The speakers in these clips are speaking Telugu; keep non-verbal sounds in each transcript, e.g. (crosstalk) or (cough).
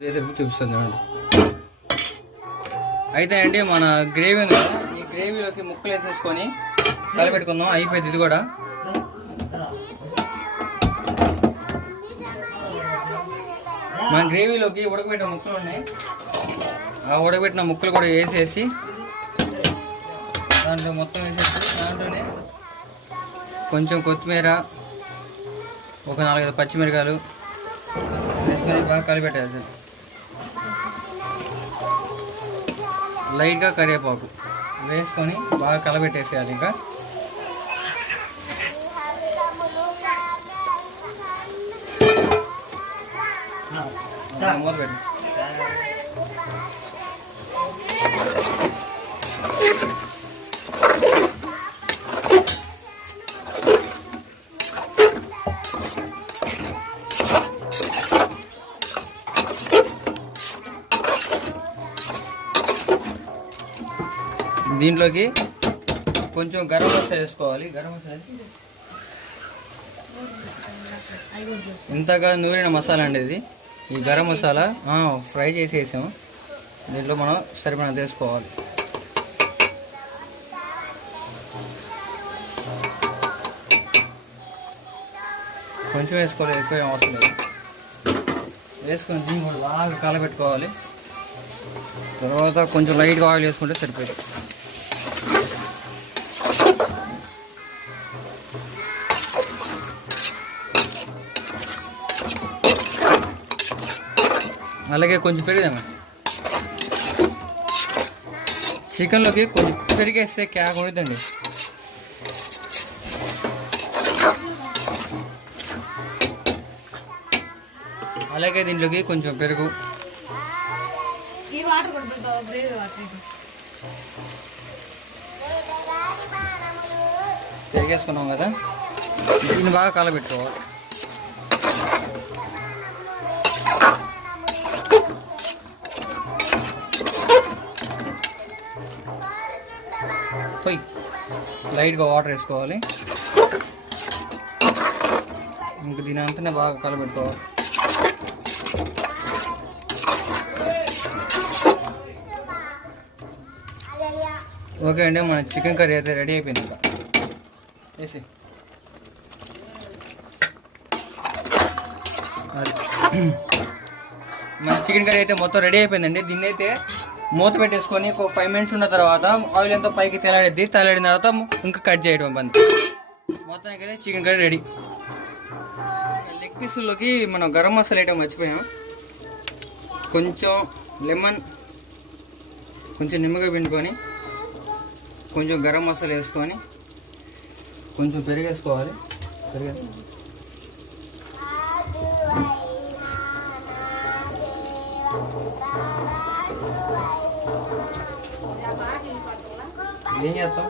చేసేటప్పుడు చూపిస్తాను చూడండి. అయితే అండి మన గ్రేవీ ఉంది కదా ఈ గ్రేవీలోకి ముక్కలు వేసేసుకొని కలిపెట్టుకుందాం. అయిపోయింది ఇది కూడా. మన గ్రేవీలోకి ఉడకబెట్టిన ముక్కలు ఉన్నాయి. ఆ ఉడకబెట్టిన ముక్కలు కూడా వేసేసి దాంట్లో మొత్తం వేసేసి దాంట్లోనే కొంచెం కొత్తిమీర ఒక నాలుగైదు పచ్చిమిరకాయలు వేసుకొని బాగా కలిపెట్టాలి సార్ లైట్గా కరివేపాకు వేసుకొని బాగా కలబెట్టేసేయాలి ఇంకా. మూత పెట్టు. దీంట్లోకి కొంచెం గరం మసాలా వేసుకోవాలి. గరం మసాలా ఇంతగా నూరిన మసాలా అండి ఇది. ఈ గరం మసాలా ఫ్రై చేసి వేసాము దీంట్లో మనం సరిపడ వేసుకోవాలి కొంచెం వేసుకోవాలి ఎక్కువ ఏం అవసరం లేదు. వేసుకొని దీన్ని కూడా బాగా కలపెట్టుకోవాలి తర్వాత కొంచెం లైట్గా ఆయిల్ వేసుకుంటే సరిపోయింది అలాగే కొంచెం పెరిగాము చికెన్లోకి కొంచెం పెరిగేస్తే క్యాక్ ఉండదండి అలాగే దీంట్లోకి కొంచెం పెరుగు. పెరిగేసుకున్నాం కదా. దీన్ని బాగా కలబెట్టుకోవాలి. పోయి లైట్గా వాటర్ వేసుకోవాలి. ఇంక దీని అంతనే బాగా కలబెట్టుకోవాలి. ఓకే అండి మన చికెన్ కర్రీ అయితే రెడీ అయిపోయింది ఇంకా. వేసి. మన చికెన్ కర్రీ అయితే మొత్తం రెడీ అయిపోయిందండి. దీన్ని అయితే మూత పెట్టేసుకొని ఒక ఫైవ్ మినిట్స్ ఉన్న తర్వాత ఆయిల్ ఎంతో పైకి తెలాడిద్ది తెలాడిన తర్వాత ఇంకా కట్ చేయడం బంద్. మొత్తానికి అయితే చికెన్ కర్రీ రెడీ లెగ్ పీసుల్లోకి మనం గరం మసాలా ఐటమ్ మర్చిపోయాం. కొంచెం లెమన్ కొంచెం నిమ్మకాయ పిండుకొని కొంచెం గరం మసాలా వేసుకొని కొంచెం పెరిగేసుకోవాలి పెరిగే ఏం చేస్తాం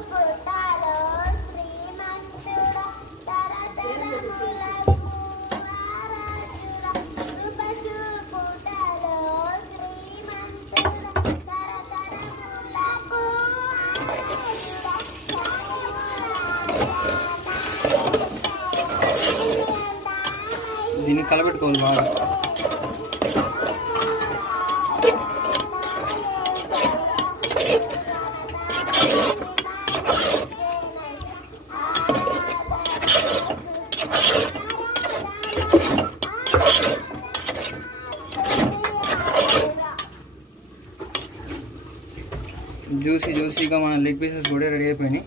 దీన్ని కలబెట్టుకోవాలి బాగా జ్యూసీ జ్యూసీగా మన లెగ్ పీసెస్ కూడా రెడీ అయిపోయినాయి.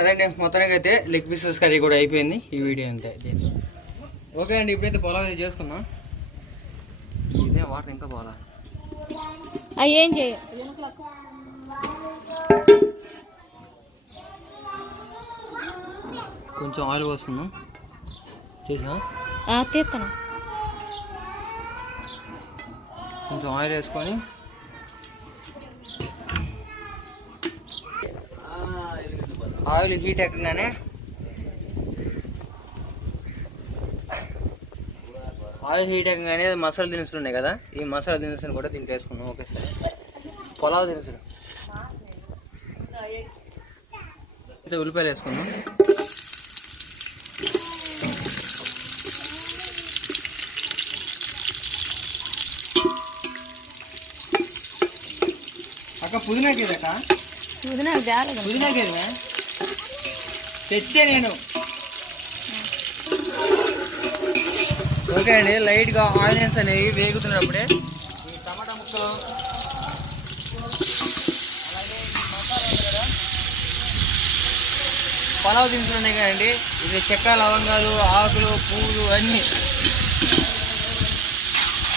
అదండి మొత్తానికి అయితే లెగ్ పీసెస్ కర్రీ కూడా అయిపోయింది ఈ వీడియో అంతే. ఓకే అండి ఇప్పుడైతే పొలం అయితే చేసుకుందాం. ఇదే వాటర్ ఇంకా పోలా. ఏం చేయ? కొంచెం ఆయిల్ పోసుకుందాం. చేసా తీస్తాను కొంచెం ఆయిల్ వేసుకొని ఆయిల్ హీట్ ఎక్కగానే ఆయిల్ హీట్ ఎక్కగానే మసాలా దినుసులు ఉన్నాయి కదా ఈ మసాలా దినుసులు కూడా దీనికి వేసుకున్నాం ఓకే సార్. పొలావ్ దినుసులు. ఉల్లిపాయలు వేసుకుందాం. అక్క కేదా పుదీనా పుదీనా కేదా తెచ్చే నేను. ఓకే అండి లైట్గా ఆనియన్స్ అనేవి వేగుతున్నప్పుడే ఈ టమాటా ముక్కలు. పలావ్ దినుసులు ఉన్నాయి కదండి ఇది చెక్క లవంగాలు ఆకులు పూలు అన్నీ.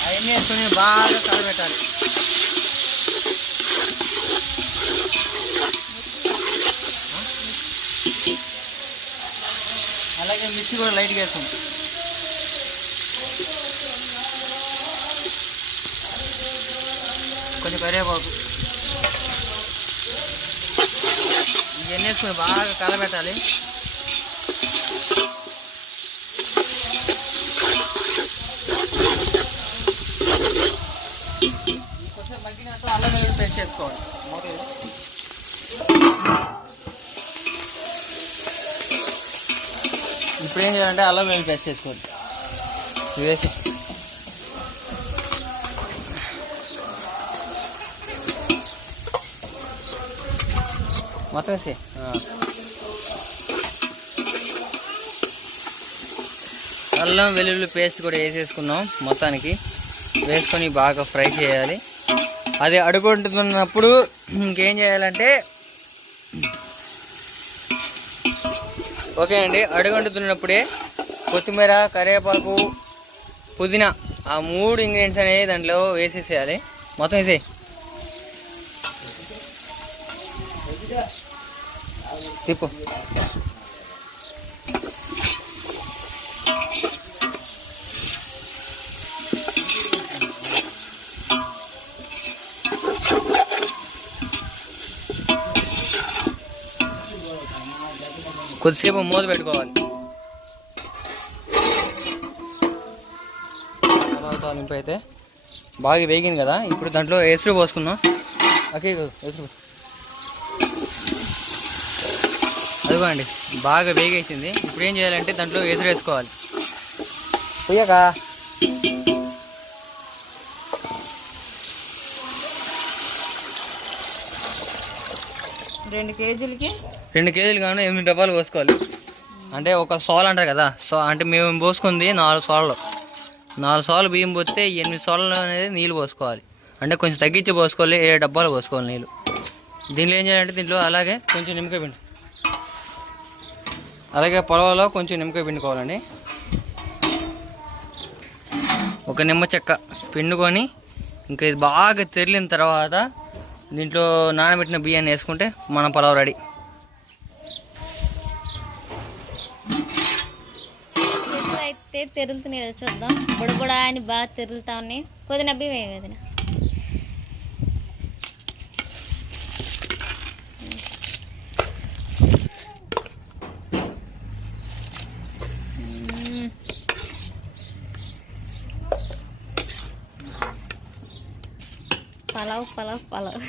అవన్నీ వేసుకొని బాగా కలబెట్టాలి. అలాగే మిర్చి కూడా లైట్గా వేస్తాం. కొంచెం కరివేపాకు. ఇవన్నీ వేసుకొని బాగా కలబెట్టాలి కొంచెం మగ్గినాక అల్లం వెల్లుల్లి పేస్ట్ చేసుకోవాలి మూత వేసి. ఇప్పుడు ఏం చేయాలంటే అల్లం వెల్లుల్లి పేస్ట్ ఇది వేసి. మొత్తం వేసి. అల్లం వెల్లుల్లి పేస్ట్ కూడా వేసేసుకున్నాం మొత్తానికి. వేసుకొని బాగా ఫ్రై చేయాలి. అది అడుగుంటున్నప్పుడు ఇంకేం చేయాలంటే ఓకే అండి అడుగంటుతున్నప్పుడే కొత్తిమీర కరివేపాకు పుదీనా ఆ మూడు ఇంగ్రీడియంట్స్ అనేవి దాంట్లో వేసేసేయాలి. మొత్తం వేసేయి. తిప్పు. కొద్దిసేపు మూత పెట్టుకోవాలి. అలా తాలింపు అయితే బాగా వేగింది కదా. ఇప్పుడు దాంట్లో ఎసురు పోసుకుందాం. ఓకే ఎసురు పోసు. అదిగోండి బాగా వేగేసింది. ఇప్పుడు ఏం చేయాలంటే దాంట్లో ఎసురు వేసుకోవాలి. పోయాక రెండు కేజీలకి రెండు కేజీలు కానీ ఎనిమిది డబ్బాలు పోసుకోవాలి. అంటే ఒక సోల్ అంటారు కదా సో అంటే మేము పోసుకుంది నాలుగు సోళ్ళు. నాలుగు సోళ్ళు బియ్యం పోస్తే ఎనిమిది సోళ్ళు అనేది నీళ్ళు పోసుకోవాలి. అంటే కొంచెం తగ్గించి పోసుకోవాలి ఏ డబ్బాలు పోసుకోవాలి నీళ్ళు. దీనిలో ఏం చేయాలంటే దీంట్లో అలాగే కొంచెం నిమ్మకాయ పిండి. అలాగే పొలంలో కొంచెం నిమ్మకాయ పిండుకోవాలండి ఒక నిమ్మ చెక్క పిండుకొని ఇంకా ఇది బాగా తెరిలిన తర్వాత దీంట్లో నానబెట్టిన బియ్యాన్ని వేసుకుంటే మన పొలం రెడీ. అయితే తెరులుతున్నాయి చూద్దాం. బుడబుడ అని బాగా తెరులుతా ఉన్నాయి. కొద్ది నబ్బి వదిన. పలావ్ పలావ్ పలావ్.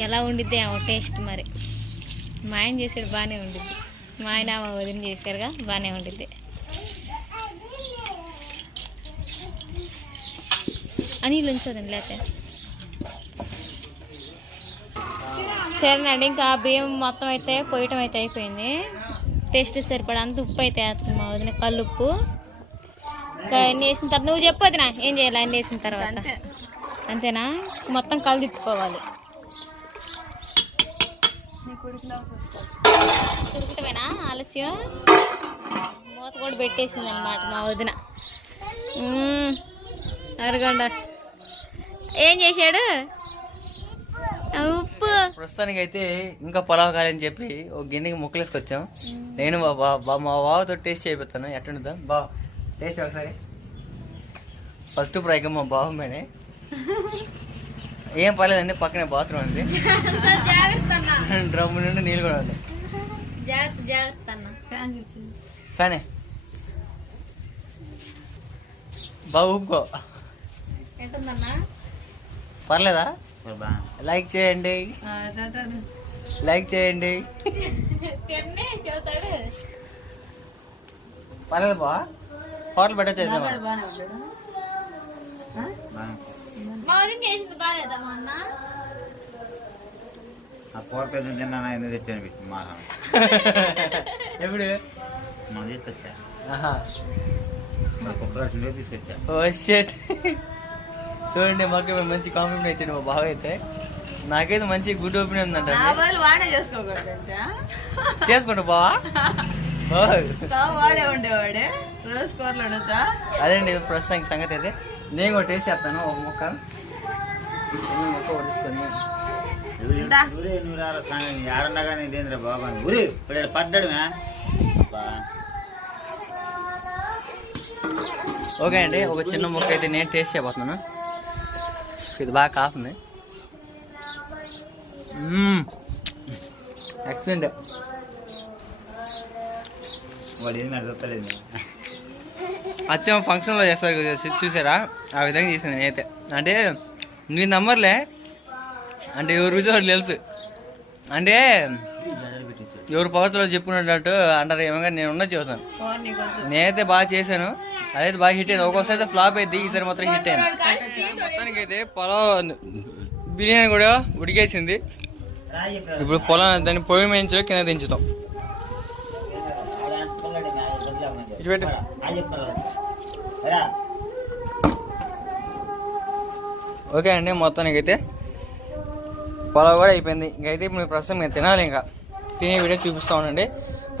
ఇంకెలా ఉండిద్ది ఏమో టేస్ట్ మరి? మా ఆయన చేసాడు బాగానే ఉండిద్ది. మా ఆయన ఆమె వదిన చేశారుగా బాగానే ఉండిద్ది. అనిల్ ఉంచదండి లేకపోతే సరేనండి ఇంకా బియ్యం మొత్తం అయితే పోయటం అయితే అయిపోయింది. టేస్ట్ సరిపడా అంత ఉప్పు అయితే వేస్తుంది మా వదిన కళ్ళు ఉప్పు ఇంకా అన్ని వేసిన తర్వాత నువ్వు చెప్పు వదినా ఏం చేయాలి అన్ని వేసిన తర్వాత. అంతేనా? మొత్తం కళ్ళు తిప్పుకోవాలి. ఉడకటమేనా ఆలస్యం మూత కూడా పెట్టేసింది అనమాట మా వదిన. అరగండ ఏం చేశాడు? ఉప్పు. ప్రస్తుతానికి అయితే ఇంకా పొలావ్ కాలని చెప్పి ఒక గిన్నెకి ముక్కలేసుకొచ్చాం. నేను మా బా బా- మా బావతో టేస్ట్ చేయిస్తాను ఎట్టుంటుందా బా టేస్ట్ ఒకసారి. ఫస్ట్ ప్రయత్నం మా బావ ఏం పర్లేదండి పక్కనే బాత్రూమ్ ఉంది. (laughs) డ్రమ్ నుండి నీళ్ళు కూడా ఉంది కానీ బాగా ఊపుకో. పర్లేదా? లైక్ చేయండి. లైక్ చేయండి. పర్లేదు బా హోటల్ బెటర్ చేద్దాం మా వదిన చేసింది బాగాలేదా మా అన్న ఆ కూర పెద్ద తిన్నా ఎందుకు తెచ్చాను పెట్టి మా ఎప్పుడు? మనం తీసుకొచ్చా. తీసుకొచ్చా. ఓ షెట్ చూడండి మాకు మంచి కాంప్లిమెంట్ ఇచ్చాడు మా బావ అయితే. నాకైతే మంచి గుడ్ ఒపీనియన్ ఉందంట? చేసుకుంటా బావా? వాడే ఉండేవాడే. రోజు కూరలు వండుతా అదేండి ప్రస్తుతానికి సంగతి అయితే? నేను కూడా టేస్ట్ చేస్తాను ఒక మొక్క. మొక్క. ఊరే బాబా ఊరి ఇప్పుడు పడ్డాడుమే. ఓకే అండి ఒక చిన్న ముక్క అయితే నేను టేస్ట్ చేయబోతున్నాను. ఇది బాగా కాస్తుంది. ఎక్సలెంట్ వాడు ఏం అర్థలేదు అచ్చం ఫంక్షన్లో చేస్తారు చూసారా? ఆ విధంగా చేసింది నేనైతే. అంటే నీ నంబర్లే? అంటే ఎవరు రుచి తెలుసు. అంటే ఎవరు పగతలో చెప్పుకున్నట్టు అంటారు ఏమైనా నేను ఉన్నది చూస్తాను నేనైతే బాగా చేశాను. అదైతే బాగా హిట్ అయింది. ఒక్కోసారి అయితే ఫ్లాప్ అయింది ఈసారి మాత్రం హిట్ అయింది. మొత్తానికి అయితే పొలం బిర్యానీ కూడా ఉడికేసింది. ఇప్పుడు పొలం దాన్ని పొయ్యి మేయించడం కింద దించుతాం. ఇటు పెట్టు. ఓకే అండి మొత్తానికి అయితే పొలం కూడా అయిపోయింది. ఇంకైతే ఇప్పుడు ప్రస్తుతం మేము తినాలి ఇంకా. తినే వీడియో చూపిస్తా ఉండండి.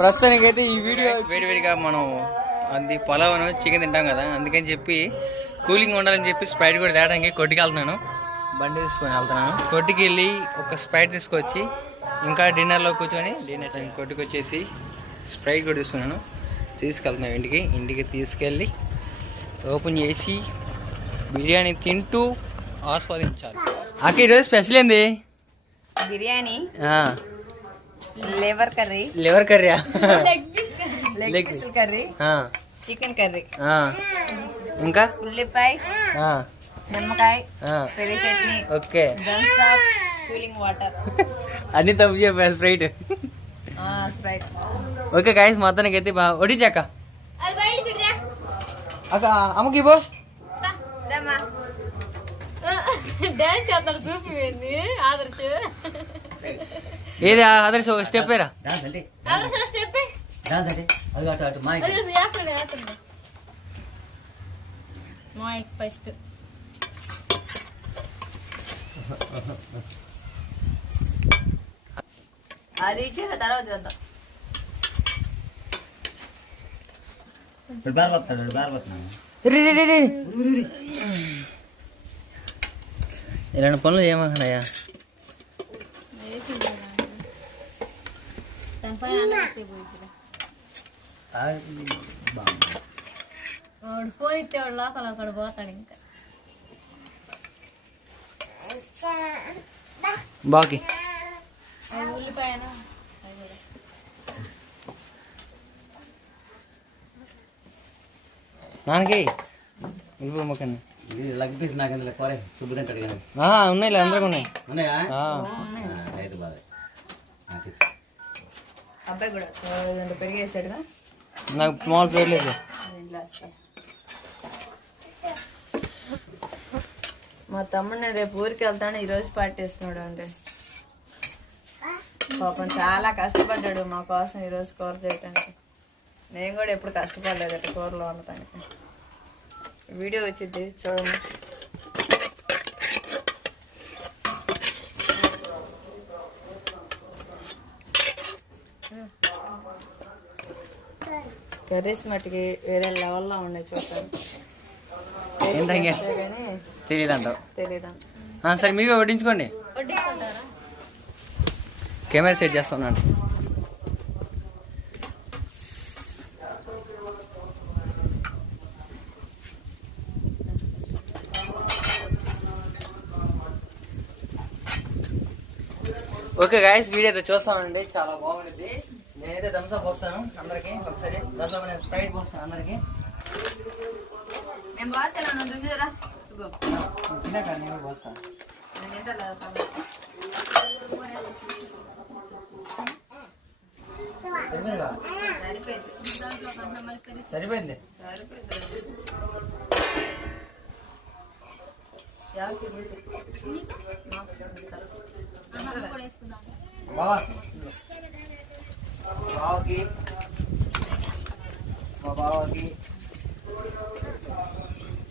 ప్రస్తుతానికైతే ఈ వీడియో వేడివేడిగా మనం అది పొలం చికెన్ తింటాం కదా అందుకని చెప్పి కూలింగ్ ఉండాలని చెప్పి స్ప్రైట్ కూడా తేడానికి కొట్టుకి వెళ్తున్నాను బండి తీసుకొని వెళ్తున్నాను. కొట్టుకి వెళ్ళి ఒక స్ప్రైట్ తీసుకొచ్చి ఇంకా డిన్నర్లో కూర్చొని డిన్నర్ కొట్టుకు వచ్చేసి స్ప్రైట్ కూడా తీసుకున్నాను. తీసుకెళ్తున్నాను ఇంటికి. ఇంటికి తీసుకెళ్ళి ఓపెన్ చేసి బిర్యానీ తింటూ ఆస్వాదించాలి. అక్క ఈరోజు స్పెషల్ ఏంది? Biryani liver curry liver కర్రీయా? Leg piece curry. Chicken curry. ఇంకా? ఉల్లిపాయ ఆ, నిమ్మకాయ ఆ. పెరుగు చట్నీ ఓకే. Cooling water. అన్ని తప్పు చెప్పా స్ప్రైట్. స్ప్రైట్. ఓకే గాయస్ మొత్తానికి అయితే బయట తిరిగా అక్క అమ్మకి పో దమ్మా డాన్స్ చేస్తాడు చూపిపోయింది ఆదర్శ. ఏది అదర్స్ ఒక స్టెప్ వేరా డాన్స్ అంటే? ఆదర్శ స్టెప్ డాన్స్ అంటే? అది అటు అటు మా అదే చేస్తాడు చేస్తాడు మా ఫస్ట్ అది ఇచ్చిన తర్వాత చూద్దాం ఇలాంటి పనులు ఏమన్నాయా? దానిపైన అన్నం పెట్టిపోయింది వాడు పోయితే వాడు లోపల అక్కడ పోతాడు ఇంకా బాకి. ఉల్లిపాయన నాన్నకి ఇప్పుడు మొక్కని లగ్ పీస్ నాకు ఇందులో కోరే శుభ్రం తింటాడు కానీ ఉన్నాయి అందరికి ఉన్నాయి. ఉన్నాయా? ఆ. రైతు బాధ నాకు అబ్బాయి కూడా పెరిగేసాడుగా? నాకు స్మాల్ ప్లేట్ లేదు. మా తమ్ముడు నేను రేపు ఊరికి వెళ్తాను ఈరోజు పార్టీస్తున్నాడు అండి పాపం చాలా కష్టపడ్డాడు మా కోసం ఈరోజు కూర చేయటానికి. నేను కూడా ఎప్పుడు కష్టపడలేదు కూరలో వండటానికి వీడియో వచ్చింది చూడండి. కర్రీస్ మట్టుకి వేరే లెవెల్లో ఏంటంగే కానీ తెలియదు సరే మీరే వడ్డించుకోండి. కెమెరా సెట్ చేస్తున్నాను. ఓకే గాయస్ వీడియో అయితే చూస్తామండి చాలా బాగుంటుంది నేనైతే థమ్స్అప్ పోస్తాను అందరికి. ఒకసారి దాంట్లో నేను స్ప్రైట్ పోస్తాను అందరికి. తిన్నాక నేను పోస్తాను. సరిపోయింది? బావకి మా బావకి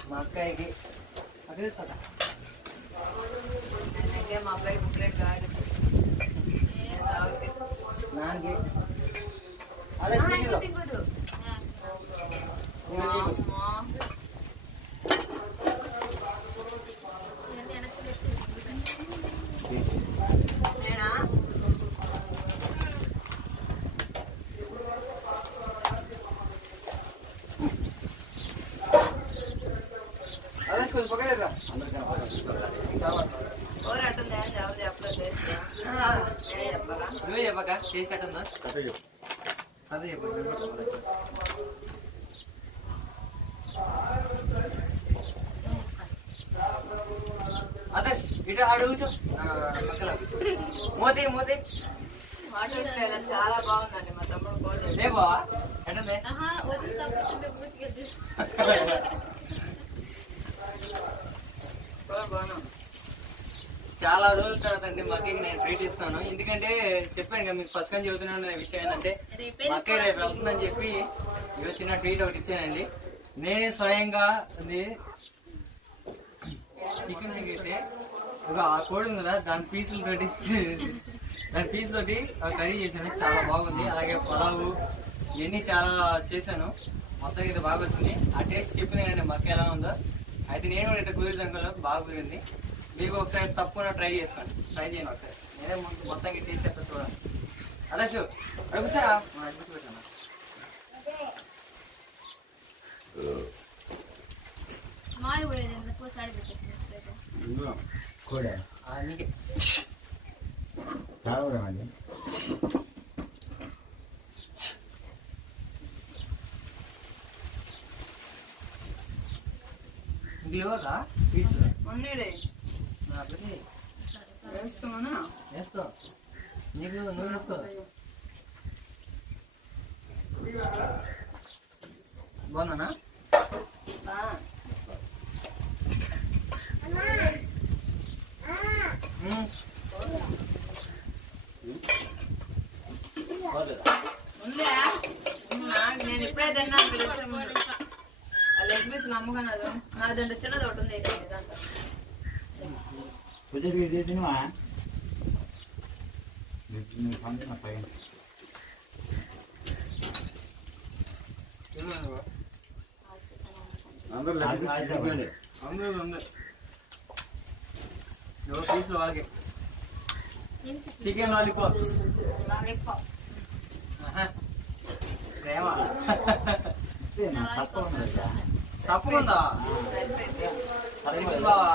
మా అక్కయ్యకి. తీసుకో. ఇంకేం మా అబ్బాయి ముగ్గురే కాదు. నాన్నకి. అదే స్నేహితులు తింగుడు. ఇంకా నీకు. అమ్మా. నేనా అదే స్కూల్ పక్కన ఓరు అంటుంది అని జవాబు చెప్పలేదు నేనే చెప్పాలా నువ్వే చెప్పక చేసి కట్టుందా అదే చెప్పు అదే ఇటు పక్కన. మోతే మోతే. చాలా బాగుందండి మా తమ్ముడు కోల్డ్ ఎట్టుంది కూర బాగున్నాం. చాలా రోజుల తర్వాత అండి మా నేను ట్రీట్ ఇస్తాను. ఎందుకంటే చెప్పాను కదా మీకు ఫస్ట్ కానీ చెబుతున్నాను విషయం ఏంటంటే మా రేపు వెళ్తుందని చెప్పి ఈరోజు చిన్న ట్రీట్ ఒకటి ఇచ్చానండి. నేనే స్వయంగా చికెన్ అయితే ఒక ఆ కోడి ఉంది కదా దాని పీసులతోటి దాని పీస్ తోటి కర్రీ చేశాను. చాలా బాగుంది. అలాగే పొలావు ఇవన్నీ చాలా చేశాను. మొత్తం ఇది బాగా వచ్చింది. ఆ టేస్ట్ చెప్పినానండి మా ఎలా ఉందో. అయితే నేను కూడా ఇట్లా కుదిరిదాం బాగా కుదిరింది. మీకు ఒకసారి తప్పకుండా ట్రై చేస్తాను. ట్రై చేయను ఒకసారి. నేనే ముందు మొత్తానికి టేస్ట్ ఎట్లా చూడాలి అదే షూ అడుగుతారా పెట్టాను మాది పోయేది పోసాడి వేసుకో నీకు నువ్వు వేసుకో బాగున్నానా? నేను ఇప్పుడే తిన్నాను లెగ్ పీస్ నమ్మకం అది చిన్నది ఒకటి ఉంది ఇక్కడ దాంట్లో కుదిరి ఇది తినవా పంపిన పైన అందరూ అది వాయిదా అందరూ అందరూ ఎవరు పీసులు వాళ్ళకి చికెన్ లాలీపాప్స్ లాలీపాప్ ప్రేమ తక్కువ ఉంది కదా. తప్పు ఉందా సరిపోయింది సరిపోయింది బావా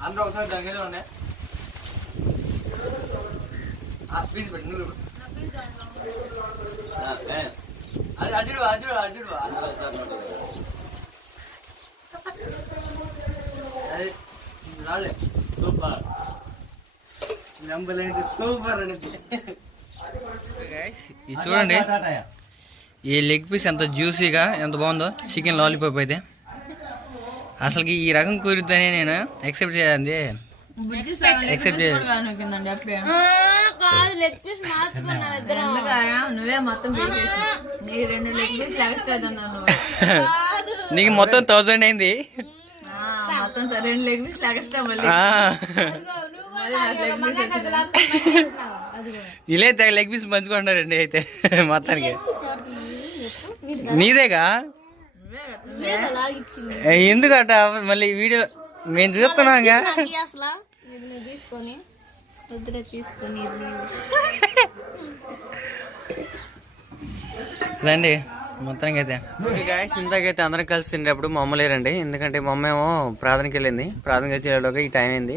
అందరూ ఒకసారి దగ్గర ఉన్నాయి పీస్ పెట్టి నువ్వు అది అర్జుడు అర్జుడు అర్జుడు అది రాలే సూపర్ నెంబర్ సూపర్ అనేది ఇది చూడండి. ఈ లెగ్ పీస్ ఎంత జ్యూసీగా ఎంత బాగుందో. చికెన్ లాలీపాప్ అయితే. అసలుకి ఈ రకం కుదిరిద్దని నేను ఎక్సెప్ట్ చేయాలి పీస్ చేయాలి. కాదు లెగ్ పీస్ మార్చుకున్నాం ఇద్దరం ఎందుకయ్యా నువ్వే మొత్తం పీకేసి నీ రెండు లెగ్ పీస్ ఎక్స్ట్రా తిన్నావు నువ్వు. కాదు. నీకు మొత్తం థౌజండ్ అయింది. ఆ, మొత్తం రెండు లెగ్ పీస్ ఎక్స్ట్రా మళ్ళీ. ఇలా లెగ్ పీస్ పంచుకుంటున్నారండి అయితే మొత్తానికి. నీది నీదేగా? ఎందుకట? మళ్ళీ వీడియో మేము చూస్తున్నాంగా ఇయ్యి అసలు? ఇది నేను తీసుకొని. వద్దులే తీసుకొని. రండి మొత్తానికి అయితే గాయస్ ఇంతకైతే అందరం కలిసి తినేటప్పుడు మా అమ్మ లేరండి. ఎందుకంటే మా అమ్మ ఏమో ప్రార్థనకి వెళ్ళింది. ప్రార్థనకి వచ్చేలోగా ఈ టైం అయింది.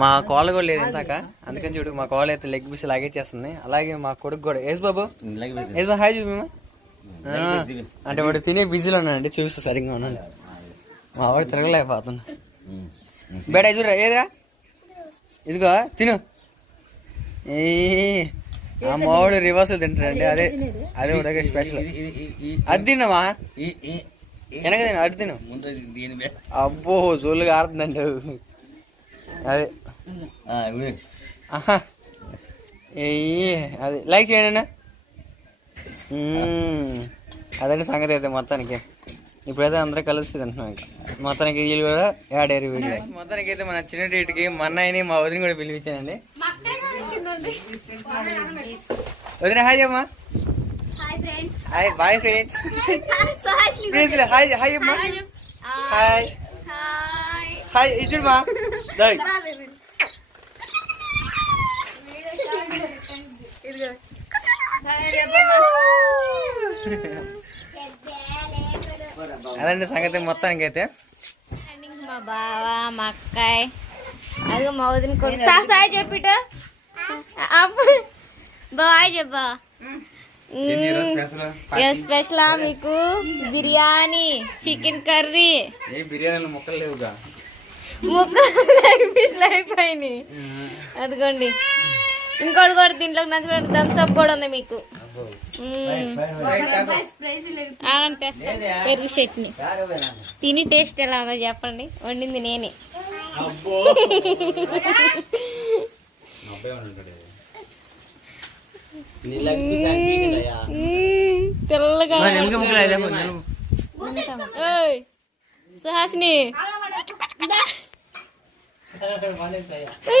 మా కోళ్ళ కూడా లేదు ఇంతాక అందుకని చూడు మా కోళ్ళ అయితే లెగ్ పీస్ లాగేచేస్తుంది అలాగే మా కొడుకు కూడా. ఏజ్ బాబు? ఏజ్ బాబు హాయ్ చూపి అంటే వాడు తినే బిజీలో ఉన్నాడండి. చూపిస్తా సరిగ్గా ఉన్నాను మా వాడు తిరగలేకపోతున్నా బేట ఎదురా ఏదిరా? ఇదిగో తిను. ఏ ఆ మావాడు రివర్సల్ తింటాడండి అదే అదే ఒక దగ్గర స్పెషల్ అది తిన్నావా వెనక తిను అటు తిను. అబ్బో జోలుగా ఆడుతుందండి అదే. ఆ, ఇవి. ఆహా. ఏయ్ అది లైక్ చేయండి అన్న. అదండి సంగతి అయితే మొత్తానికి. ఇప్పుడైతే అందరూ కలిసి తింటున్నాం ఇంకా. మొత్తానికి వీళ్ళు కూడా యాడ్ అయ్యారు వీళ్ళు మొత్తానికి అయితే మన చిన్న డేట్కి మా అన్నయ్యని మా వదిన కూడా పిలిపించానండి. వదిన హాయ్ అమ్మా. Hi bye friends please hi hi అమ్మా. హాయ్ హాయ్ ఇచ్చుడు మా దాయ్ అదండి సంగతి మొత్తానికి అయితే మా బావ మా అక్కాయ్. అది మా వదిన కొడుకు. సా సాయ్ చెప్పిట. బాయ్ చెప్పా. స్పెషల్ మీకు? Biryani chicken curry. ఏ బిర్యానీలో ముక్కలు లేవుగా? ముక్కలు అదిగోండి. ఇంకోటి కూడా దీంట్లో నచ్చిన థమ్స్ అప్ కూడా ఉంది మీకు. పెరుగు చట్నీ తిని టేస్ట్ ఎలా ఉందో చెప్పండి వండింది నేనే. తెల్లగా సుహాసిని. (laughs) ఆ? ఏ?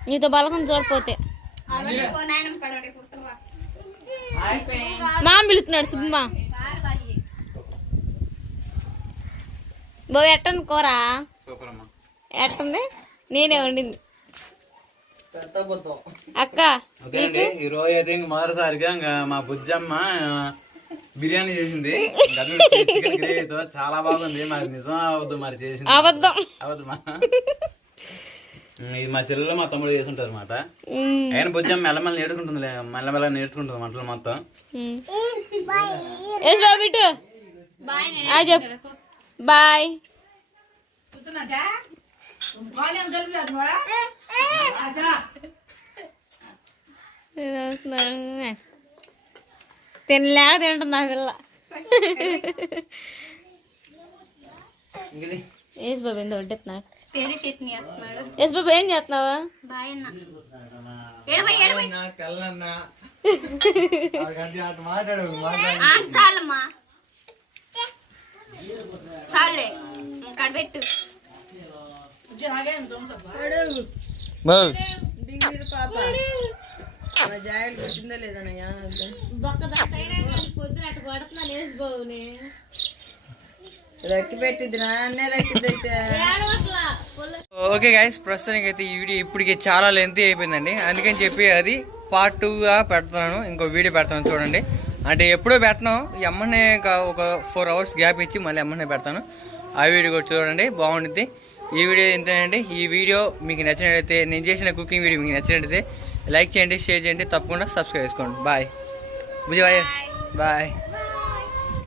నీతో బలకం చూడపోతే మా పిలుతున్నాడు సుబ్బమ్మ. బాబు ఎట్టంది కూర? ఎట్టుంది? నేనే వండింది. అక్క ఈ రోజు అయితే ఇంక మొదటిసారిగా ఇంకా మా బుజ్జమ్మ బిర్యానీ చేసింది. గతంలో చికెన్ గ్రేవీతో చాలా బాగుంది. మరి నిజం అవద్దు మరి చేసింది. అబద్ధం అవద్దు మా. (laughs) ఇది మా చెల్లెలు మా తమ్ముడు చేసి ఉంటారు అనమాట ఆయన బుజ్జమ్మ మెల్లమెల్ల నేర్చుకుంటుంది మెల్లమెల్ల నేర్చుకుంటుంది వంటలు మొత్తం. ఆ, బాయ్. తినలేక తింటుంది నా పిల్ల. ఏస్ బాబు ఎందుకు వడ్డెత్తున్నారు ఎస్ బాబు ఏం చేస్తున్నావా? చాలమ్మా చాలే కడబెట్టు డింగిరి పాప ఓకే గైస్ ప్రస్తుతానికి అయితే ఈ వీడియో ఇప్పటికి చాలా లెంతీ అయిపోయిందండి. అందుకని చెప్పి అది పార్ట్ టూగా పెడుతున్నాను. ఇంకో వీడియో పెడతాను చూడండి. అంటే ఎప్పుడో పెట్టను. ఈ అమ్మనే ఒక ఫోర్ అవర్స్ గ్యాప్ ఇచ్చి మళ్ళీ అమ్మనే పెడతాను. ఆ వీడియో కూడా చూడండి బాగుంటుంది ఈ వీడియో ఇంతేనండి. ఈ వీడియో మీకు నచ్చినట్లయితే నేను చేసిన కుకింగ్ వీడియో మీకు నచ్చినట్లయితే లైక్ చేయండి షేర్ చేయండి తప్పకుండా సబ్స్క్రైబ్ చేసుకోండి. Bye బుజి bye bye